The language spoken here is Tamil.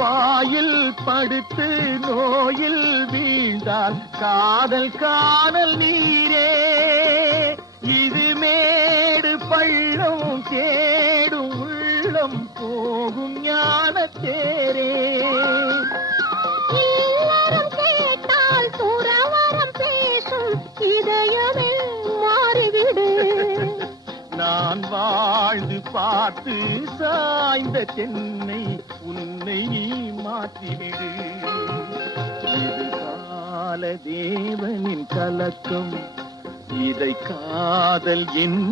பாயில் படுத்து நோயில் வீழ்ந்தால் காதல் காணல் நீரே. இது மேடு பள்ளம் தேடும் உள்ளம் போகும் ஞான தேரே. இல்லறம் கேட்டால் துறவறம் பேசும் இதயமே மாறிவிடு. நான் வாழ்ந்து பார்த்து சாய்ந்த தென்னை உன்னை நீ மாற்றிவிடு. இது கால தேவனின் கலக்கம், இதை காதல் என்